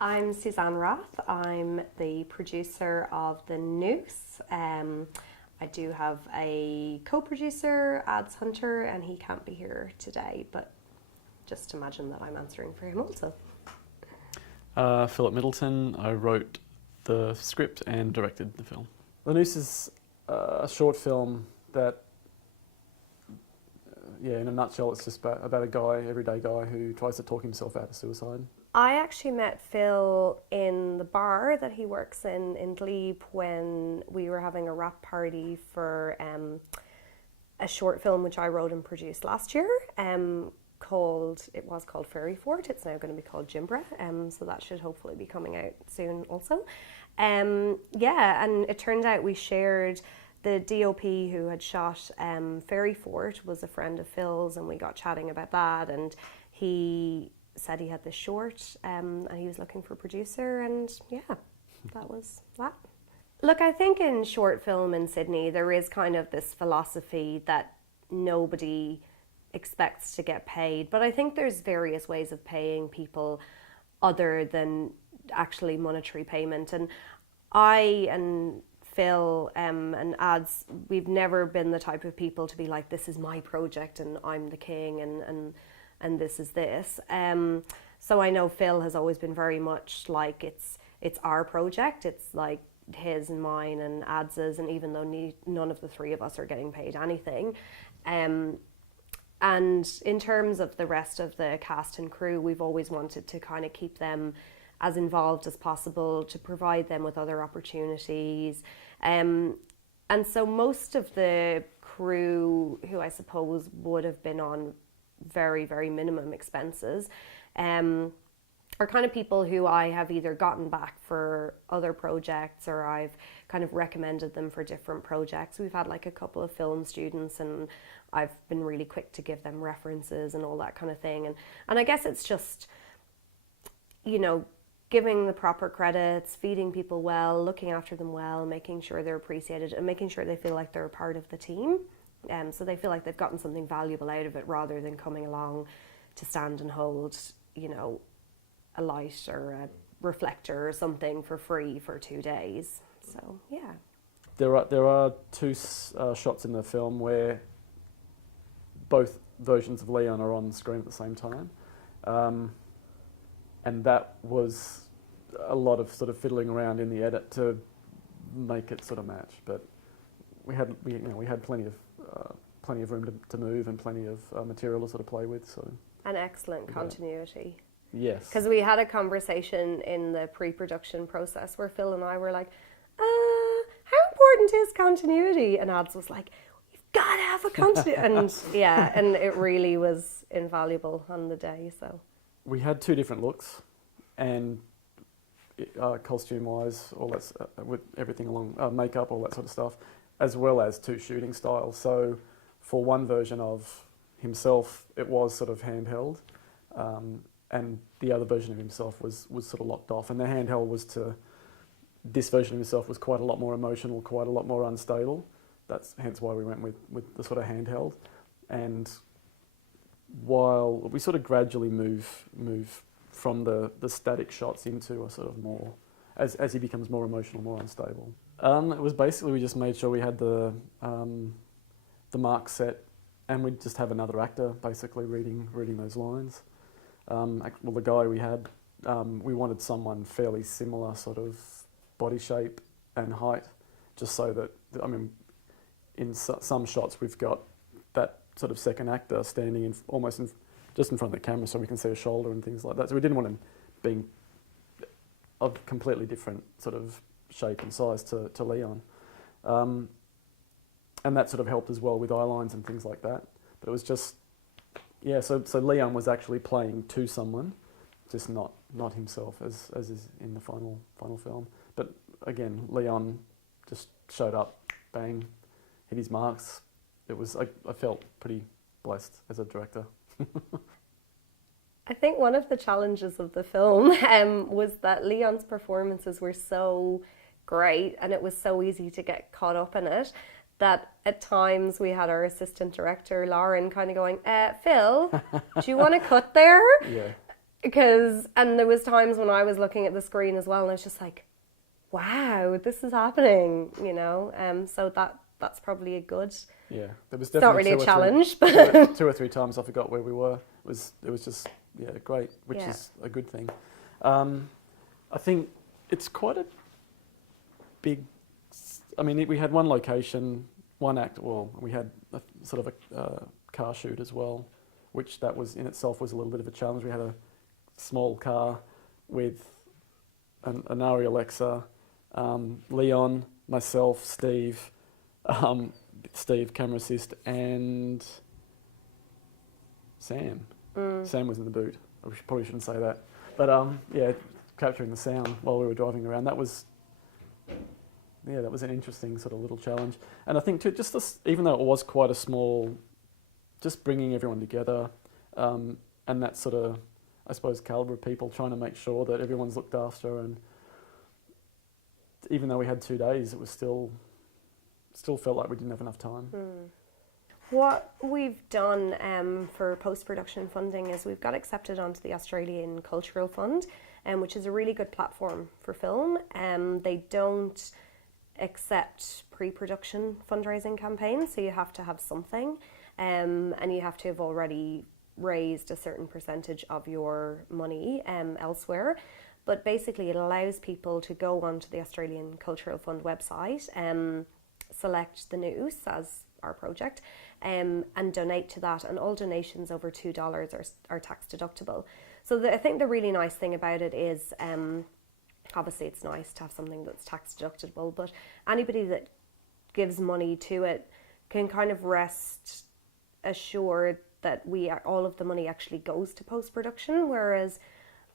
I'm Susan Rath. I'm the producer of the Noose. I do have a co-producer, Ads Hunter, and he can't be here today, but just imagine that I'm answering for him also. Phillip Middleton. I wrote the script and directed the film. The Noose is a short film that, in a nutshell, it's just about a guy, everyday guy, who tries to talk himself out of suicide. I actually met Phil in the bar that he works in Glebe when we were having a wrap party for a short film which I wrote and produced last year. It was called Fairy Fort. It's now going to be called Jimbra, so that should hopefully be coming out soon also. And it turned out we shared the DOP who had shot Fairy Fort was a friend of Phil's, and we got chatting about that, and he said he had this short and he was looking for a producer, and that was that. Look, I think in short film in Sydney there is kind of this philosophy that nobody expects to get paid, but I think there's various ways of paying people other than actually monetary payment. And I and Phil and Ads, we've never been the type of people to be like, this is my project and I'm the king and this is this. So I know Phil has always been very much like it's our project. It's like his and mine and Ads's, and even though none of the three of us are getting paid anything. And in terms of the rest of the cast and crew, we've always wanted to kind of keep them as involved as possible, to provide them with other opportunities. And so most of the crew, who I suppose would have been on very, very minimum expenses, are kind of people who I have either gotten back for other projects or I've kind of recommended them for different projects. We've had like a couple of film students and I've been really quick to give them references and all that kind of thing. And I guess it's just, giving the proper credits, feeding people well, looking after them well, making sure they're appreciated and making sure they feel like they're a part of the team. So they feel like they've gotten something valuable out of it rather than coming along to stand and hold, a light or a reflector or something for free for 2 days. So, yeah. There are two shots in the film where both versions of Leon are on screen at the same time. And that was a lot of sort of fiddling around in the edit to make it sort of match. But we had plenty of room to move and plenty of material to sort of play with. So an excellent continuity. Yes. Because we had a conversation in the pre-production process where Phil and I were like, how important is continuity? And Ads was like, we've got to have a continuity. and it really was invaluable on the day. So we had two different looks, and costume-wise, all that with everything along makeup, all that sort of stuff, as well as two shooting styles. So for one version of himself, it was sort of handheld. And the other version of himself was sort of locked off. And the handheld this version of himself was quite a lot more emotional, quite a lot more unstable. That's hence why we went with the sort of handheld. And while we sort of gradually move from the static shots into a sort of more, as he becomes more emotional, more unstable. It was basically, we just made sure we had the mark set, and we'd just have another actor basically reading those lines. The guy we had, we wanted someone fairly similar sort of body shape and height, just so that, in some shots we've got that sort of second actor standing just in front of the camera so we can see a shoulder and things like that. So we didn't want him being of completely different sort of shape and size to Leon. And that sort of helped as well with eye lines and things like that. But it was just, so Leon was actually playing to someone, just not himself as is in the final film. But again, Leon just showed up, bang, hit his marks. It was, I felt pretty blessed as a director. I think one of the challenges of the film was that Leon's performances were so great and it was so easy to get caught up in it that at times we had our assistant director, Lauren, kind of going, Phil, do you want to cut there? Yeah. And there was times when I was looking at the screen as well, and I was just like, wow, this is happening, you know. So that's probably a good. Yeah, there was It's not definitely really a challenge, but two or three times I forgot where we were. It was just great, which is a good thing. I think it's quite a big. I mean, we had one location, one act. Well, we had a sort of a car shoot as well, which that was in itself was a little bit of a challenge. We had a small car with an Ari Alexa, Leon, myself, Steve, camera assist, and Sam. Sam was in the boot. I probably shouldn't say that, but capturing the sound while we were driving around, that was an interesting sort of little challenge. And I think too, just this, even though it was quite a small, just bringing everyone together, and that sort of, I suppose, calibre of people, trying to make sure that everyone's looked after, and even though we had 2 days, it was still felt like we didn't have enough time. What we've done for post-production funding is we've got accepted onto the Australian Cultural Fund, which is a really good platform for film. They don't accept pre-production fundraising campaigns, so you have to have something, and you have to have already raised a certain percentage of your money elsewhere. But basically it allows people to go onto the Australian Cultural Fund website, select the Noose as our project, and donate to that, and all donations over $2 are tax deductible. So I think the really nice thing about it is, obviously it's nice to have something that's tax deductible, but anybody that gives money to it can kind of rest assured that all of the money actually goes to post-production, whereas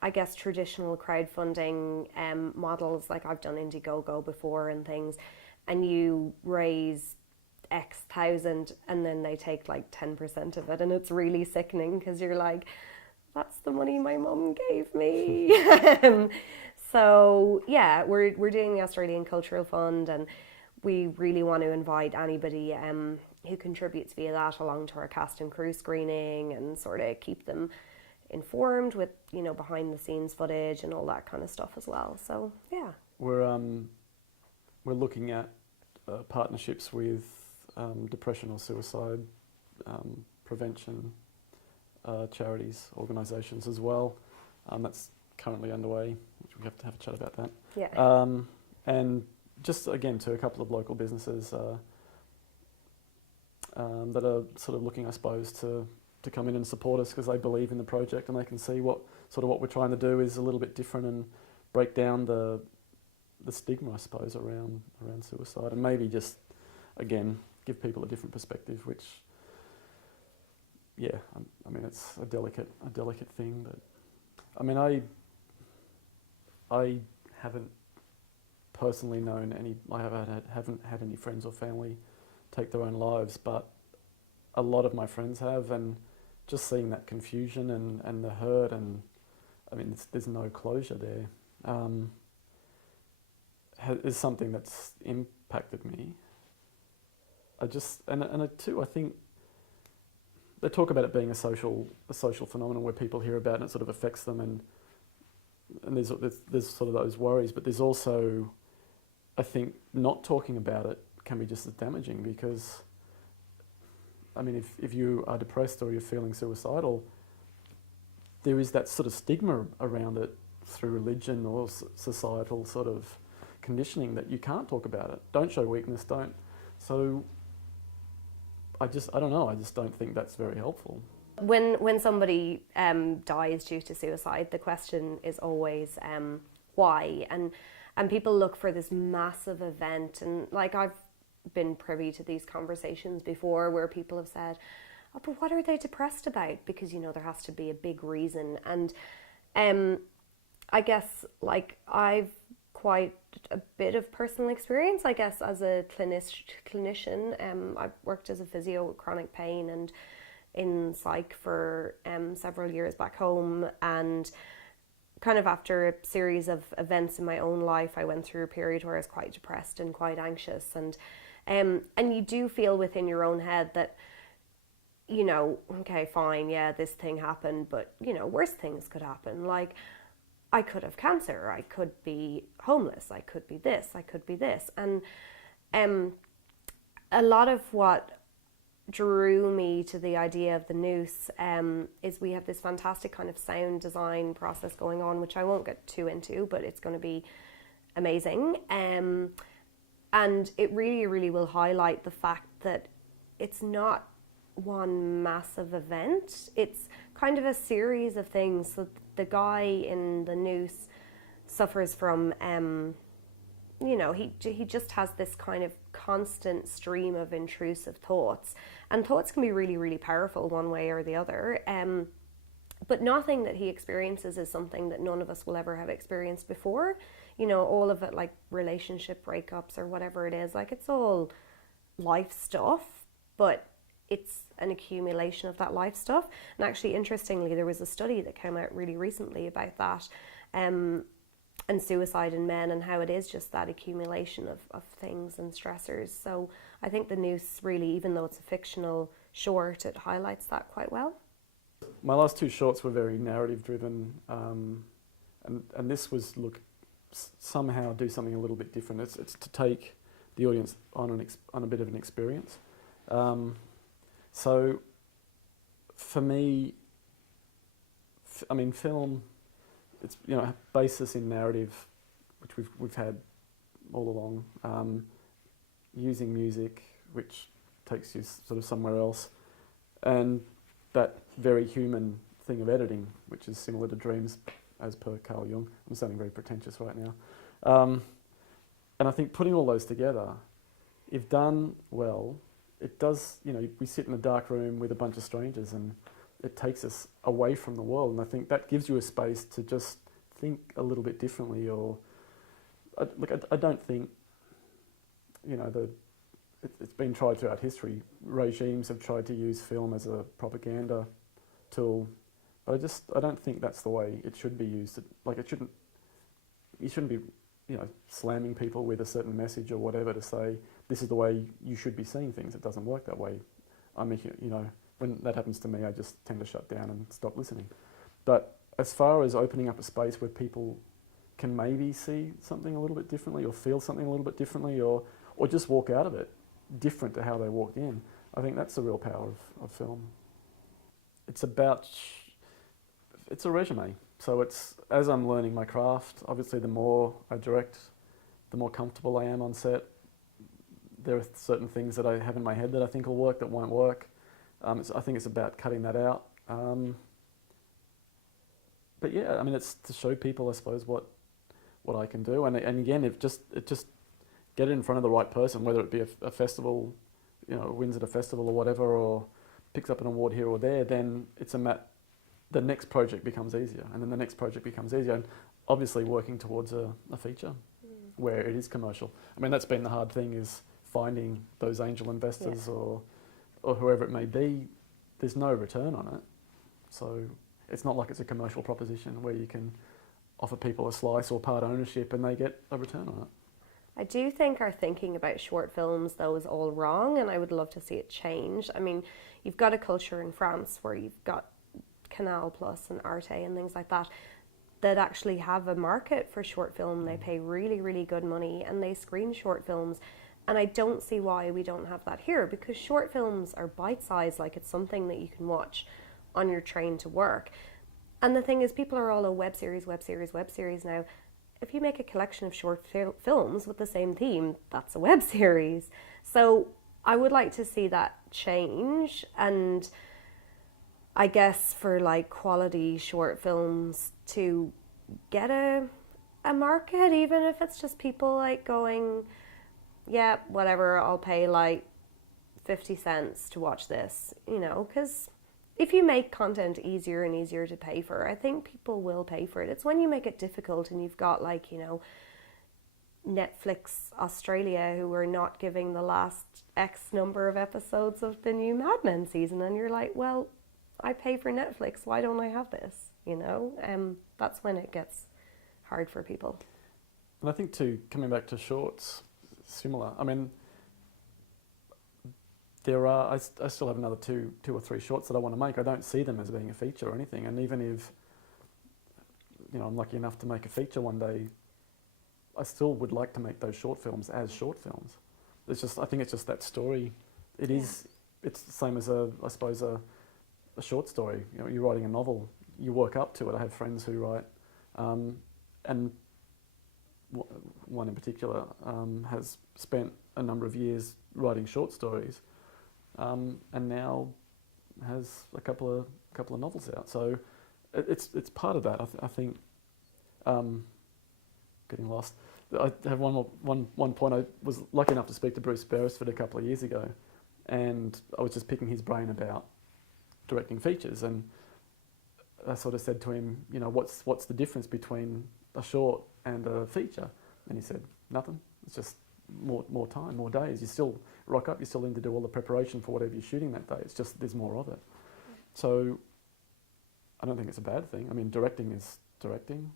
I guess traditional crowdfunding models, like I've done Indiegogo before and things, and you raise X thousand and then they take like 10% of it, and it's really sickening because you're like, that's the money my mum gave me. So yeah, we're doing the Australian Cultural Fund, and we really want to invite anybody who contributes via that along to our cast and crew screening, and sort of keep them informed with, you know, behind the scenes footage and all that kind of stuff as well. So yeah, we're looking at partnerships with depression or suicide prevention charities, organisations as well. That's currently underway, which we have to have a chat about that. Yeah. And just again to a couple of local businesses that are sort of looking, I suppose, to come in and support us because they believe in the project and they can see what we're trying to do is a little bit different and break down the stigma, I suppose, around suicide, and maybe just again give people a different perspective, which I mean it's a delicate thing, but I mean I haven't personally known I haven't had any friends or family take their own lives, but a lot of my friends have, and just seeing that confusion and the hurt, and I mean there's no closure there, is something that's impacted me. I think they talk about it being a social phenomenon where people hear about it and it sort of affects them, and there's sort of those worries, but there's also, I think, not talking about it can be just as damaging, because I mean if you are depressed or you're feeling suicidal, there is that sort of stigma around it through religion or societal sort of conditioning that you can't talk about it, don't show weakness, don't. So I don't know, I just don't think that's very helpful. When somebody dies due to suicide, the question is always why, and people look for this massive event, and like I've been privy to these conversations before where people have said, oh, but what are they depressed about? Because, you know, there has to be a big reason. And I guess like I've quite a bit of personal experience, I guess, as a clinician. I've worked as a physio with chronic pain and in psych for several years back home, and kind of after a series of events in my own life, I went through a period where I was quite depressed and quite anxious, and you do feel within your own head that you know, okay, fine, yeah, this thing happened, but, you know, worse things could happen. Like, I could have cancer, I could be homeless, I could be this, I could be this. And a lot of what drew me to the idea of the Noose is we have this fantastic kind of sound design process going on, which I won't get too into, but it's going to be amazing. And it really, really will highlight the fact that it's not one massive event. It's kind of a series of things. So the guy in the Noose suffers from, you know, he just has this kind of constant stream of intrusive thoughts. And thoughts can be really, really powerful one way or the other. But nothing that he experiences is something that none of us will ever have experienced before. You know, all of it, like relationship breakups or whatever it is, like it's all life stuff, but it's an accumulation of that life stuff. And actually, interestingly, there was a study that came out really recently about that, and suicide in men, and how it is just that accumulation of things and stressors. So I think the Noose really, even though it's a fictional short, it highlights that quite well. My last two shorts were very narrative driven, and this was, look, somehow do something a little bit different. It's to take the audience on a bit of an experience. So for me, I mean, film, it's, you know, basis in narrative, which we've had all along, using music, which takes you sort of somewhere else, and that very human thing of editing, which is similar to dreams, as per Carl Jung. I'm sounding very pretentious right now. And I think putting all those together, if done well, it does, you know, we sit in a dark room with a bunch of strangers and it takes us away from the world. And I think that gives you a space to just think a little bit differently. Or, I don't think, you know, it's been tried throughout history. Regimes have tried to use film as a propaganda tool, but I don't think that's the way it should be used. Like, you shouldn't be, you know, slamming people with a certain message or whatever to say this is the way you should be seeing things. It doesn't work that way. I mean, you know, when that happens to me, I just tend to shut down and stop listening. But as far as opening up a space where people can maybe see something a little bit differently or feel something a little bit differently, or just walk out of it different to how they walked in, I think that's the real power of film. It's a resume. So it's, as I'm learning my craft, obviously the more I direct, the more comfortable I am on set. There are certain things that I have in my head that I think will work that won't work. I think it's about cutting that out. But yeah, I mean, it's to show people, I suppose, what I can do. And again, it just get it in front of the right person, whether it be a festival, you know, wins at a festival or whatever, or picks up an award here or there, then it's the next project becomes easier, and then the next project becomes easier, and obviously working towards a feature where it is commercial. I mean, that's been the hard thing, is finding those angel investors or whoever it may be. There's no return on it, so it's not like it's a commercial proposition where you can offer people a slice or part ownership and they get a return on it. I do think our thinking about short films, though, is all wrong, and I would love to see it change. I mean, you've got a culture in France where you've got Canal Plus and Arte and things like that actually have a market for short film. They pay really, really good money and they screen short films. And I don't see why we don't have that here, because short films are bite-sized, like it's something that you can watch on your train to work. And the thing is, people are all web series now. If you make a collection of short films with the same theme, that's a web series. So I would like to see that change, and I guess for like quality short films to get a market, even if it's just people like going, yeah, whatever, I'll pay like 50 cents to watch this, you know, because if you make content easier and easier to pay for, I think people will pay for it. It's when you make it difficult and you've got, like, you know, Netflix Australia who are not giving the last X number of episodes of the new Mad Men season, and you're like, well, I pay for Netflix, why don't I have this, you know? That's when it gets hard for people. And I think too, coming back to shorts, similar. I mean, there are. I still have another two or three shorts that I want to make. I don't see them as being a feature or anything. And even if, you know, I'm lucky enough to make a feature one day, I still would like to make those short films as short films. It's just, I think it's just that story. It is. It's the same as I suppose a short story. You know, you're writing a novel. You work up to it. I have friends who write, and one in particular has spent a number of years writing short stories, and now has a couple of novels out. So it's part of that. I think getting lost. I have one point. I was lucky enough to speak to Bruce Beresford a couple of years ago, and I was just picking his brain about directing features, and I sort of said to him, you know, what's the difference between a short and a feature? And he said, nothing. It's just more time, more days. You still rock up, you still need to do all the preparation for whatever you're shooting that day. It's just there's more of it. So I don't think it's a bad thing. I mean, directing is directing.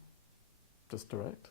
Just direct.